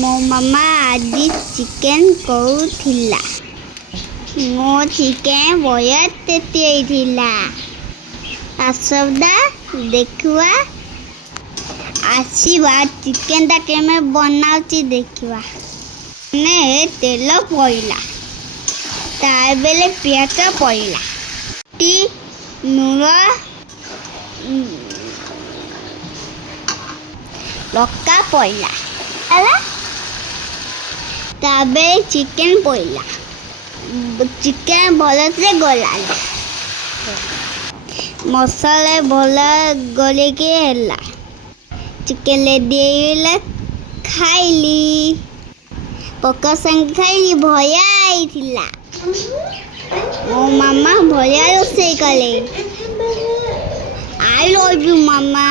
ମୋ ମାମା ଆଜି ଚିକେନ୍ କରୁଥିଲା। ମୋ ଚିକେନ୍ ବହୁତ ଟେଷ୍ଟି ହେଇଥିଲା। ଆସନ୍ତା ଦେଖିବା ଆସିବା ଚିକେନ୍ଟା କେମିତି ବନାଉଛି ଦେଖିବା। ତେଲ ପଇଲା ତାବେଳେ ପିଆଜ ପଇଲା ଲୁଣ ଲଙ୍କା ପଇଲା ତାପରେ ଚିକେନ୍ ପଇଲା। ଚିକେନ୍ ଭଲସେ ଗଲାନି। ମସଲା ଭଲ ଗଳିକି ହେଲା। ଚିକେନ୍ ରେଡି ହେଇଗଲା। ଖାଇଲି ପକା ସାଙ୍ଗେ ଖାଇଲି ଭୟା ହେଇଥିଲା। ମୋ ମାମା ଭୟା ରୋଷେଇ କଲେ। I love you, Mama.